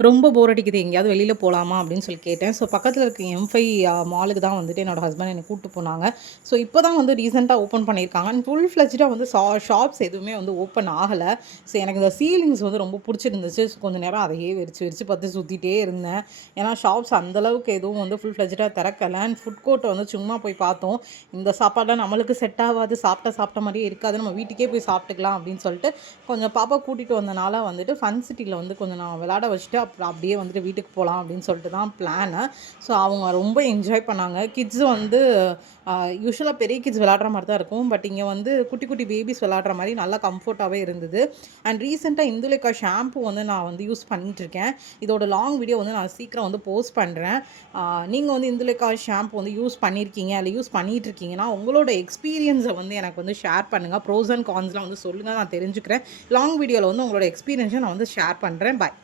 ரொம்ப போர் அடிக்குது, எங்கேயாவது வெளியில போலாமா அப்படின்னு சொல்லி கேட்டேன். ஸோ பக்கத்துல இருக்க M5 மாலுக்கு தான் வந்துட்டு என்னோட ஹஸ்பண்ட் என்ன கூட்டு போனாங்க. ஸோ இப்போ தான் வந்து ரீசென்ட்டா ஓப்பன் பண்ணியிருக்காங்க. அண்ட் ஃபுல் ஃப்ளெட்ஜ்டா வந்து ஷாப்ஸ் எதுவுமே வந்து ஓப்பன் ஆகல. ஸோ எனக்கு இந்த சீலிங்ஸ் வந்து ரொம்ப புடிச்சிருந்துச்சு. ஸோ கொஞ்ச நேரம் அதையே வெறிச்சு வெறிச்சு பார்த்து சுத்திட்டே இருந்தேன். ஏன்னா ஷாப்ஸ் அந்த அளவுக்கு எதுவும் வந்து ஃபுல் ஃப்ளெட்ஜ்டா திறக்கல. அண்ட் ஃபுட் கோர்ட் வந்து சும்மா போய் பார்த்தோம். இந்த சாப்பாடுலாம் நம்மளுக்கு செட் ஆவாது. சாப்பிட்ட மாரியே இருக்காது. நம்ம வீட்டுக்கே போய் சாப்பிட்டுக்கலாம் அப்படின்னு சொல்லிட்டு கொஞ்சம் பாப்பா கூட்டிட்டு வந்தனால வந்துட்டு ஃபன் சிட்டில வந்து கொஞ்சம் நான் விளையாட வச்சுட்டு அப்புறம் அப்படியே வந்துட்டு வீட்டுக்கு போலாம் அப்படின்னு சொல்லிட்டு தான் பிளானு. ஸோ அவங்க ரொம்ப என்ஜாய் பண்ணாங்க. கிட்ஸ் வந்து யூசுவலா பெரிய கிட்ஸ் விளையாடுற மாரி தான் இருக்கும். பட் இங்க வந்து குட்டி குட்டி பேபிஸ் விளையாடுற மாரி நல்லா கம்ஃபர்ட்டாவே இருந்தது. அண்ட் ரீசென்ட்டா இந்துலேக்கா ஷாம்பு வந்து நான் வந்து யூஸ் பண்ணிட்டுருக்கேன். இதோட லாங் வீடியோ வந்து நான் சீக்கிரம் வந்து போஸ்ட் பண்றேன். நீங்க வந்து இந்துலேக்கா ஷாம்பு வந்து யூஸ் பண்ணியிருக்கீங்க, இல்ல யூஸ் பண்ணிட்டு இருக்கீங்கன்னா, உங்களோட எக்ஸ்பீரியன்ஸ வந்து எனக்கு வந்து ஷேர் பண்ணுங்க. ப்ரோஸ் அண்ட் கான்ஸ்லாம் வந்து சொல்லுங்க. நான் தெரிஞ்சுக்கிறேன். லாங் வீடியோல வந்து உங்களோட எக்ஸ்பீரியன்ஸை நான் வந்து ஷேர் பண்றேன். பாய்.